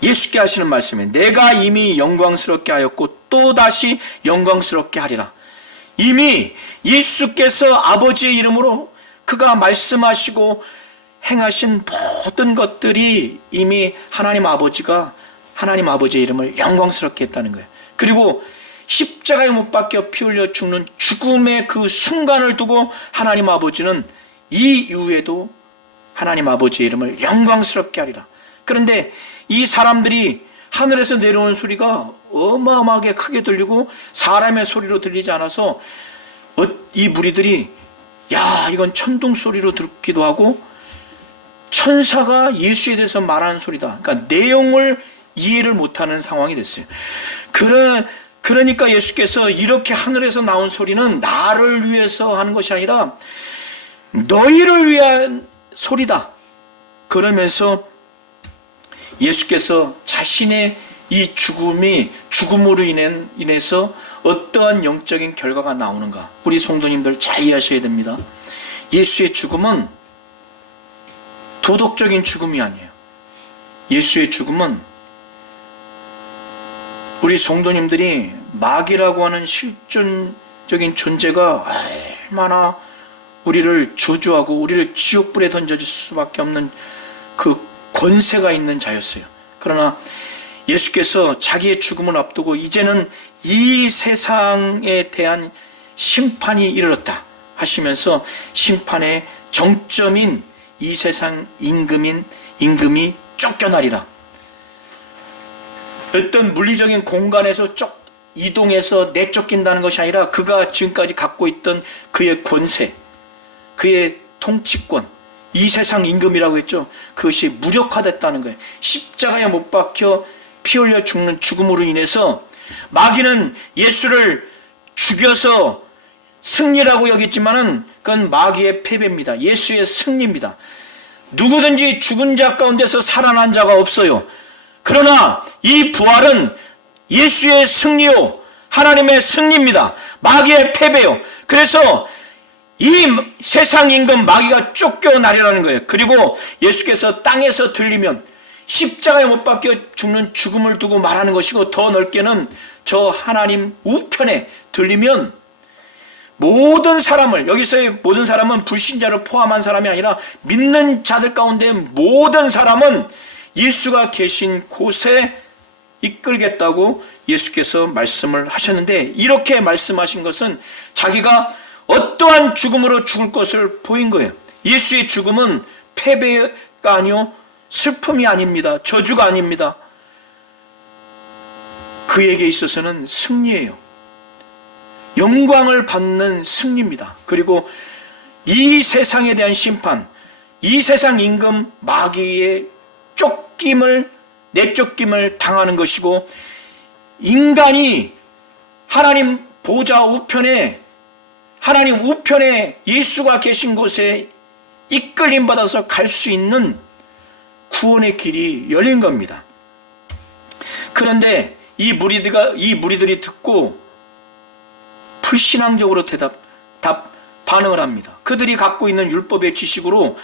예수께 하시는 말씀이에요. 내가 이미 영광스럽게 하였고 또다시 영광스럽게 하리라. 이미 예수께서 아버지의 이름으로 그가 말씀하시고 행하신 모든 것들이 이미 하나님 아버지가 하나님 아버지의 이름을 영광스럽게 했다는 거예요. 그리고 십자가에 못 박혀 피 흘려 죽는 죽음의 그 순간을 두고 하나님 아버지는 이 이후에도 하나님 아버지의 이름을 영광스럽게 하리라. 그런데 이 사람들이 하늘에서 내려온 소리가 어마어마하게 크게 들리고 사람의 소리로 들리지 않아서 이 무리들이 야 이건 천둥 소리로 듣기도 하고 천사가 예수에 대해서 말하는 소리다. 그러니까 내용을 이해를 못하는 상황이 됐어요. 그러니까 예수께서 이렇게 하늘에서 나온 소리는 나를 위해서 하는 것이 아니라 너희를 위한 소리다. 그러면서 예수께서 자신의 이 죽음으로 인해서 어떠한 영적인 결과가 나오는가 우리 성도님들 잘 이해하셔야 됩니다. 예수의 죽음은 도덕적인 죽음이 아니에요. 예수의 죽음은 우리 성도님들이 마귀라고 하는 실존적인 존재가 얼마나 우리를 저주하고 우리를 지옥불에 던져줄 수밖에 없는 그 권세가 있는 자였어요. 그러나 예수께서 자기의 죽음을 앞두고 이제는 이 세상에 대한 심판이 이르렀다 하시면서 심판의 정점인 이 세상 임금이 쫓겨나리라. 어떤 물리적인 공간에서 이동해서 내쫓긴다는 것이 아니라 그가 지금까지 갖고 있던 그의 권세, 그의 통치권, 이 세상 임금이라고 했죠. 그것이 무력화됐다는 거예요. 십자가에 못 박혀 피 흘려 죽는 죽음으로 인해서 마귀는 예수를 죽여서 승리라고 여겼지만은 그건 마귀의 패배입니다. 예수의 승리입니다. 누구든지 죽은 자 가운데서 살아난 자가 없어요. 그러나 이 부활은 예수의 승리요 하나님의 승리입니다. 마귀의 패배요. 그래서 이 세상 임금 마귀가 쫓겨나려는 거예요. 그리고 예수께서 땅에서 들리면 십자가에 못 박혀 죽는 죽음을 두고 말하는 것이고, 더 넓게는 저 하나님 우편에 들리면 모든 사람을, 여기서의 모든 사람은 불신자를 포함한 사람이 아니라 믿는 자들 가운데 모든 사람은 예수가 계신 곳에 이끌겠다고 예수께서 말씀을 하셨는데, 이렇게 말씀하신 것은 자기가 어떠한 죽음으로 죽을 것을 보인 거예요. 예수의 죽음은 패배가 아니요 슬픔이 아닙니다. 저주가 아닙니다. 그에게 있어서는 승리예요. 영광을 받는 승리입니다. 그리고 이 세상에 대한 심판, 이 세상 임금 마귀의 내쫓김을 당하는 것이고, 인간이 하나님 보좌 우편에, 하나님 우편에 예수가 계신 곳에 이끌림 받아서 갈 수 있는 구원의 길이 열린 겁니다. 그런데 이 무리들이 듣고 불신앙적으로 반응을 합니다. 그들이 갖고 있는 율법의 지식으로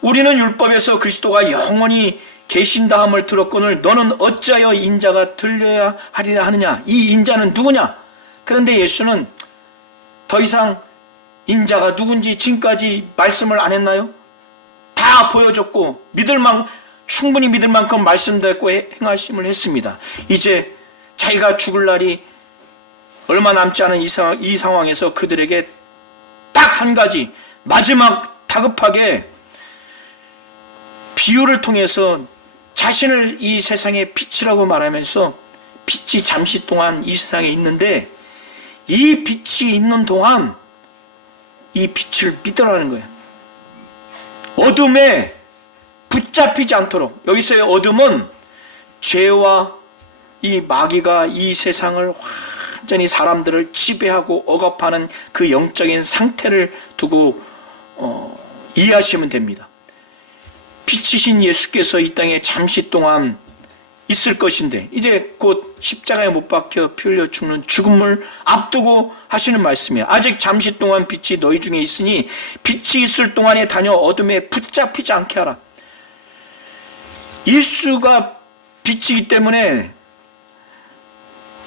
우리는 율법에서 그리스도가 영원히 계신다함을 들었거늘 너는 어찌하여 인자가 들려야 하리라 하느냐. 이 인자는 누구냐? 그런데 예수는 더 이상 인자가 누군지 지금까지 말씀을 안 했나요? 다 보여줬고 충분히 믿을 만큼 말씀됐고 행하심을 했습니다. 이제 자기가 죽을 날이 얼마 남지 않은 이 상황에서 그들에게 딱 한 가지 마지막 다급하게 비유를 통해서 자신을 이 세상의 빛이라고 말하면서, 빛이 잠시 동안 이 세상에 있는데 이 빛이 있는 동안 이 빛을 믿으라는 거예요. 어둠에 붙잡히지 않도록. 여기서의 어둠은 죄와 이 마귀가 이 세상을 완전히 사람들을 지배하고 억압하는 그 영적인 상태를 두고 이해하시면 됩니다. 빛이신 예수께서 이 땅에 잠시 동안 있을 것인데, 이제 곧 십자가에 못 박혀 피 흘려 죽는 죽음을 앞두고 하시는 말씀이에요. 아직 잠시 동안 빛이 너희 중에 있으니 빛이 있을 동안에 다녀 어둠에 붙잡히지 않게 하라. 예수가 빛이기 때문에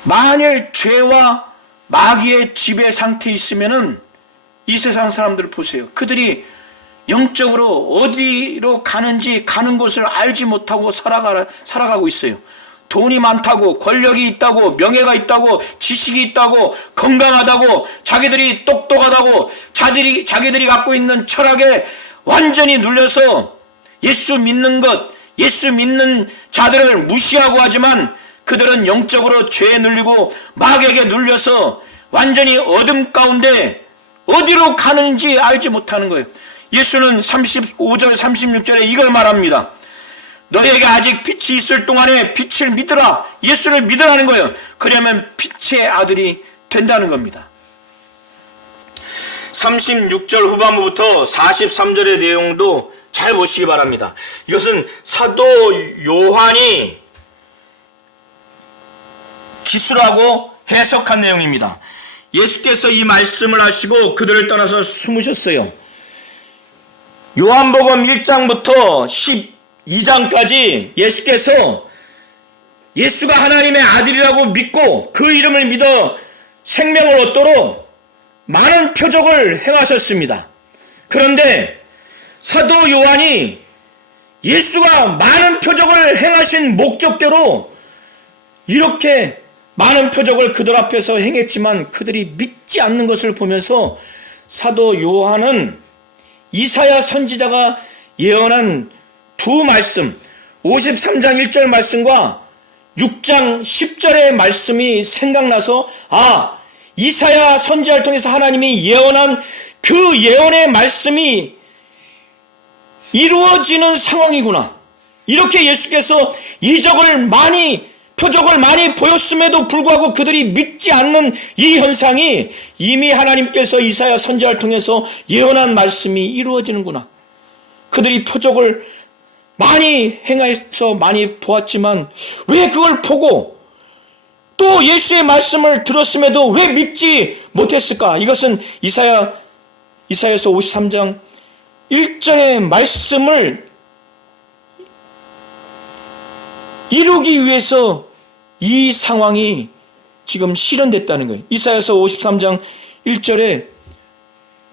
만일 죄와 마귀의 지배 상태에 있으면은 이 세상 사람들을 보세요. 그들이 영적으로 어디로 가는지, 가는 곳을 알지 못하고 살아가고 있어요. 돈이 많다고, 권력이 있다고, 명예가 있다고, 지식이 있다고, 건강하다고, 자기들이 똑똑하다고, 자기들이 갖고 있는 철학에 완전히 눌려서 예수 믿는 자들을 무시하고 하지만, 그들은 영적으로 죄에 눌리고 마귀에게 눌려서 완전히 어둠 가운데 어디로 가는지 알지 못하는 거예요. 예수는 35절 36절에 이걸 말합니다. 너에게 아직 빛이 있을 동안에 빛을 믿으라. 예수를 믿으라는 거예요. 그러면 빛의 아들이 된다는 겁니다. 36절 후반부부터 43절의 내용도 잘 보시기 바랍니다. 이것은 사도 요한이 기술하고 해석한 내용입니다. 예수께서 이 말씀을 하시고 그들을 떠나서 숨으셨어요. 요한복음 1장부터 12장까지 예수가 하나님의 아들이라고 믿고 그 이름을 믿어 생명을 얻도록 많은 표적을 행하셨습니다. 그런데 사도 요한이 예수가 많은 표적을 행하신 목적대로 이렇게 많은 표적을 그들 앞에서 행했지만 그들이 믿지 않는 것을 보면서 사도 요한은 이사야 선지자가 예언한 두 말씀, 53장 1절 말씀과 6장 10절의 말씀이 생각나서 이사야 선지자를 통해서 하나님이 예언한 그 예언의 말씀이 이루어지는 상황이구나. 이렇게 예수께서 표적을 많이 보였음에도 불구하고 그들이 믿지 않는 이 현상이 이미 하나님께서 이사야 선지자를 통해서 예언한 말씀이 이루어지는구나. 그들이 표적을 많이 행해서 많이 보았지만 왜 그걸 보고 또 예수의 말씀을 들었음에도 왜 믿지 못했을까? 이것은 이사야서 53장 1절의 말씀을 이루기 위해서 이 상황이 지금 실현됐다는 거예요. 이사야서 53장 1절에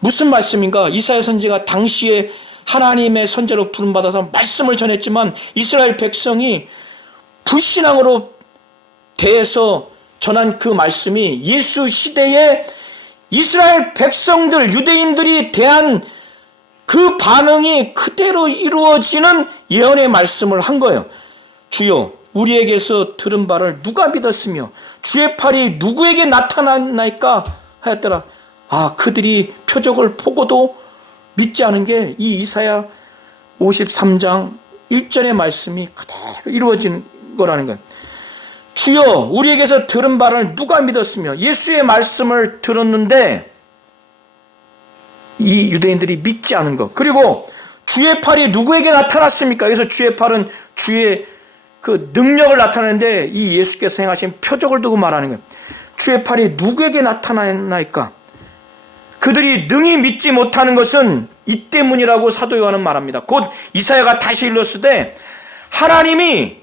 무슨 말씀인가? 이사야 선지가 당시에 하나님의 선지자로 부름받아서 말씀을 전했지만 이스라엘 백성이 불신앙으로 대해서 전한 그 말씀이 예수 시대에 이스라엘 백성들, 유대인들이 대한 그 반응이 그대로 이루어지는 예언의 말씀을 한 거예요. 주여, 우리에게서 들은 바를 누가 믿었으며 주의 팔이 누구에게 나타났나이까 하였더라. 그들이 표적을 보고도 믿지 않은 게 이 이사야 53장 1절의 말씀이 그대로 이루어진 거라는 거예요. 주여, 우리에게서 들은 바를 누가 믿었으며 예수의 말씀을 들었는데 이 유대인들이 믿지 않은 것. 그리고 주의 팔이 누구에게 나타났습니까? 여기서 주의 팔은 주의 그 능력을 나타내는데 이 예수께서 행하신 표적을 두고 말하는 거예요. 주의 팔이 누구에게 나타났나이까? 그들이 능히 믿지 못하는 것은 이 때문이라고 사도 요한은 말합니다. 곧 이사야가 다시 일렀을 때 하나님이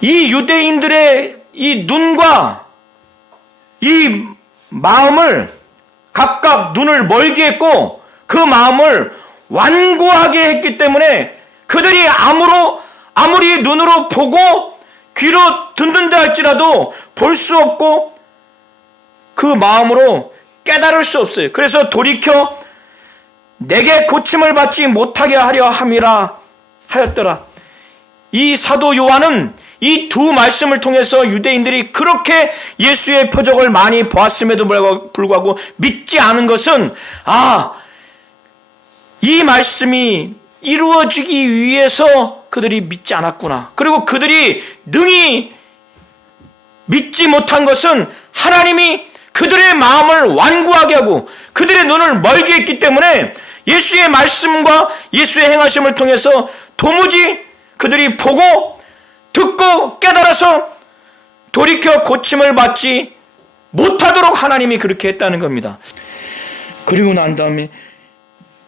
이 유대인들의 이 눈과 이 마음을 각각 눈을 멀게 했고 그 마음을 완고하게 했기 때문에 그들이 아무리 눈으로 보고 귀로 듣는다 할지라도 볼 수 없고 그 마음으로 깨달을 수 없어요. 그래서 돌이켜 내게 고침을 받지 못하게 하려 함이라 하였더라. 이 사도 요한은 이 두 말씀을 통해서 유대인들이 그렇게 예수의 표적을 많이 보았음에도 불구하고 믿지 않은 것은 이 말씀이 이루어지기 위해서 그들이 믿지 않았구나. 그리고 그들이 능히 믿지 못한 것은 하나님이 그들의 마음을 완고하게 하고 그들의 눈을 멀게 했기 때문에 예수의 말씀과 예수의 행하심을 통해서 도무지 그들이 보고 듣고 깨달아서 돌이켜 고침을 받지 못하도록 하나님이 그렇게 했다는 겁니다. 그리고 난 다음에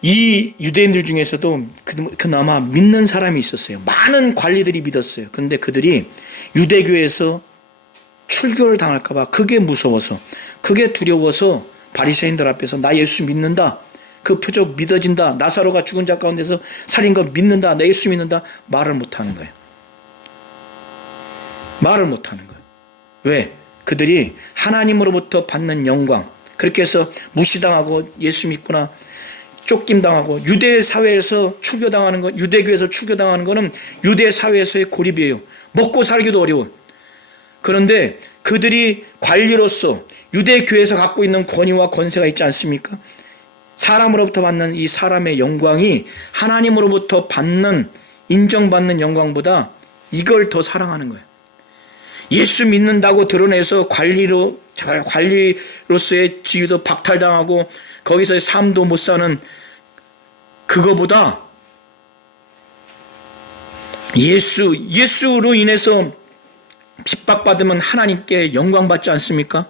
이 유대인들 중에서도 그나마 믿는 사람이 있었어요. 많은 관리들이 믿었어요. 그런데 그들이 유대교에서 출교를 당할까 봐 그게 무서워서, 그게 두려워서 바리새인들 앞에서 나 예수 믿는다, 그 표적 믿어진다, 나사로가 죽은 자 가운데서 살인 거 믿는다, 나 예수 믿는다 말을 못하는 거예요. 말을 못하는 거예요. 왜? 그들이 하나님으로부터 받는 영광, 그렇게 해서 무시당하고 예수 믿구나 쫓김당하고 유대 사회에서 출교당하는 것, 유대교에서 출교당하는 것은 유대 사회에서의 고립이에요. 먹고 살기도 어려워. 그런데 그들이 관리로서 유대교회에서 갖고 있는 권위와 권세가 있지 않습니까? 사람으로부터 받는 이 사람의 영광이 하나님으로부터 받는, 인정받는 영광보다 이걸 더 사랑하는 거예요. 예수 믿는다고 드러내서 관리로서의 지위도 박탈당하고 거기서의 삶도 못 사는 그거보다 예수로 인해서 핍박받으면 하나님께 영광받지 않습니까?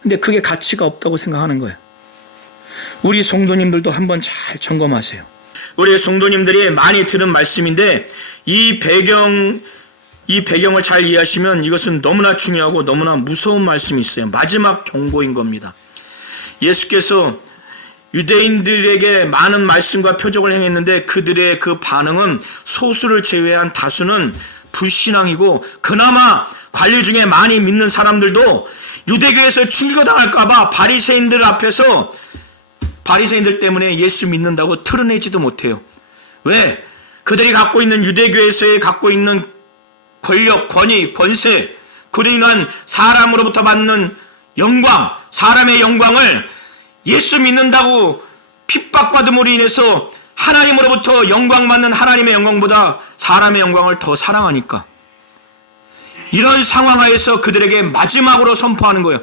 근데 그게 가치가 없다고 생각하는 거예요. 우리 성도님들도 한번 잘 점검하세요. 우리 성도님들이 많이 들은 말씀인데 이 배경을 잘 이해하시면 이것은 너무나 중요하고 너무나 무서운 말씀이 있어요. 마지막 경고인 겁니다. 예수께서 유대인들에게 많은 말씀과 표적을 행했는데 그들의 그 반응은 소수를 제외한 다수는 불신앙이고, 그나마 관리 중에 많이 믿는 사람들도 유대교에서 출교당할까봐 바리새인들 앞에서 바리새인들 때문에 예수 믿는다고 틀어내지도 못해요. 왜? 그들이 갖고 있는 유대교에서의 갖고 있는 권력, 권위, 권세, 그로 인한 사람으로부터 받는 영광, 사람의 영광을 예수 믿는다고 핍박받음으로 인해서 하나님으로부터 영광받는 하나님의 영광보다 사람의 영광을 더 사랑하니까, 이런 상황 하에서 그들에게 마지막으로 선포하는 거예요.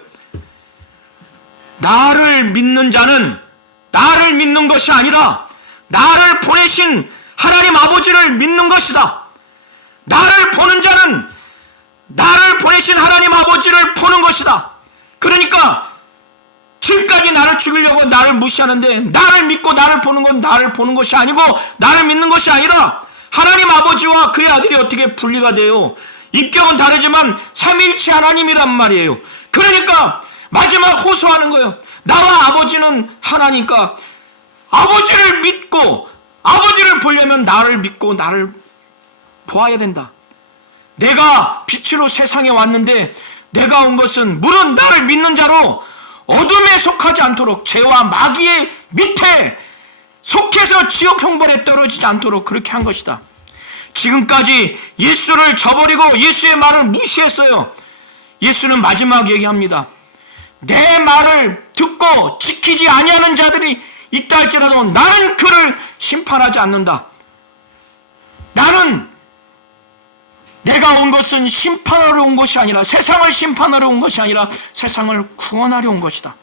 나를 믿는 자는 나를 믿는 것이 아니라 나를 보내신 하나님 아버지를 믿는 것이다. 나를 보는 자는 나를 보내신 하나님 아버지를 보는 것이다. 그러니까 지금까지 나를 죽이려고 나를 무시하는데, 나를 믿고 나를 보는 건 나를 보는 것이 아니고 나를 믿는 것이 아니라 하나님 아버지와 그의 아들이 어떻게 분리가 돼요? 입격은 다르지만 삼위일체 하나님이란 말이에요. 그러니까 마지막 호소하는 거예요. 나와 아버지는 하나니까 아버지를 믿고 아버지를 보려면 나를 믿고 나를 보아야 된다. 내가 빛으로 세상에 왔는데 내가 온 것은 물론 나를 믿는 자로 어둠에 속하지 않도록, 죄와 마귀의 밑에 속해서 지옥 형벌에 떨어지지 않도록 그렇게 한 것이다. 지금까지 예수를 저버리고 예수의 말을 무시했어요. 예수는 마지막 얘기합니다. 내 말을 듣고 지키지 아니하는 자들이 있다 할지라도 나는 그를 심판하지 않는다. 나는 내가 온 것은 심판하러 온 것이 아니라, 세상을 심판하러 온 것이 아니라 세상을 구원하려 온 것이다.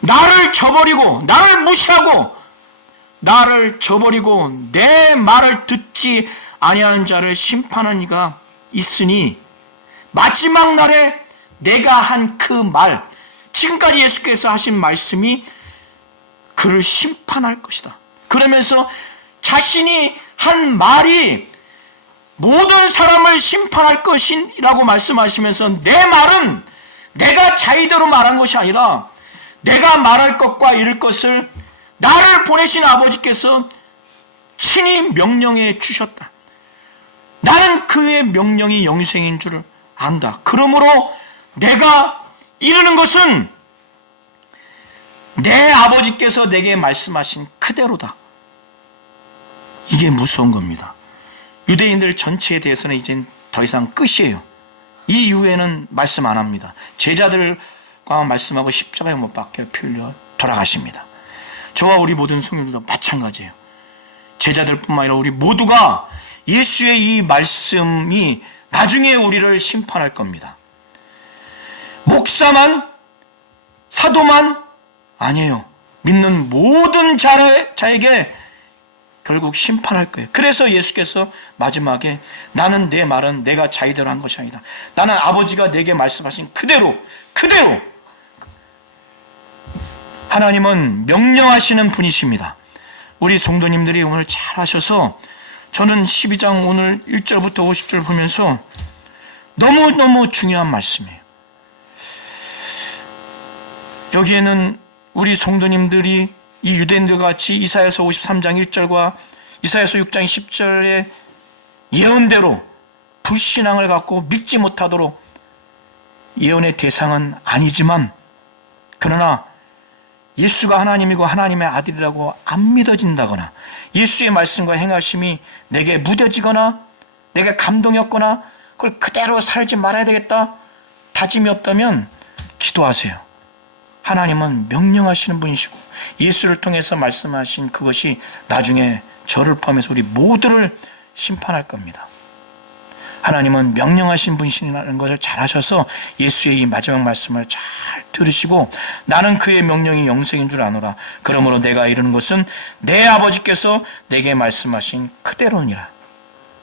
나를 저버리고 나를 무시하고 나를 저버리고 내 말을 듣지 아니하는 자를 심판하는 이가 있으니 마지막 날에 내가 한 그 말, 지금까지 예수께서 하신 말씀이 그를 심판할 것이다. 그러면서 자신이 한 말이 모든 사람을 심판할 것이라고 말씀하시면서, 내 말은 내가 자의대로 말한 것이 아니라 내가 말할 것과 이룰 것을 나를 보내신 아버지께서 친히 명령해 주셨다. 나는 그의 명령이 영생인 줄을 안다. 그러므로 내가 이루는 것은 내 아버지께서 내게 말씀하신 그대로다. 이게 무서운 겁니다. 유대인들 전체에 대해서는 이젠 더 이상 끝이에요. 이 이후에는 말씀 안 합니다. 제자들과 말씀하고 십자가에 못 박혀 풀려 돌아가십니다. 저와 우리 모든 성도들도 마찬가지예요. 제자들뿐만 아니라 우리 모두가 예수의 이 말씀이 나중에 우리를 심판할 겁니다. 목사만, 사도만 아니에요. 믿는 모든 자에게 결국 심판할 거예요. 그래서 예수께서 마지막에 나는 내 말은 내가 자의대로 한 것이 아니다. 나는 아버지가 내게 말씀하신 그대로 하나님은 명령하시는 분이십니다. 우리 성도님들이 오늘 잘 하셔서, 저는 12장 오늘 1절부터 50절 보면서 너무너무 중요한 말씀이에요. 여기에는 우리 성도님들이 이 유대인들과 같이 이사야서 53장 1절과 이사야서 6장 10절의 예언대로 불신앙을 갖고 믿지 못하도록, 예언의 대상은 아니지만 그러나 예수가 하나님이고 하나님의 아들이라고 안 믿어진다거나, 예수의 말씀과 행하심이 내게 무뎌지거나 내게 감동이 없거나 그걸 그대로 살지 말아야 되겠다 다짐이 없다면 기도하세요. 하나님은 명령하시는 분이시고 예수를 통해서 말씀하신 그것이 나중에 저를 포함해서 우리 모두를 심판할 겁니다. 하나님은 명령하신 분이시라는 것을 잘 하셔서 예수의 이 마지막 말씀을 잘 들으시고, 나는 그의 명령이 영생인 줄 아노라. 그러므로 내가 이루는 것은 내 아버지께서 내게 말씀하신 그대로니라.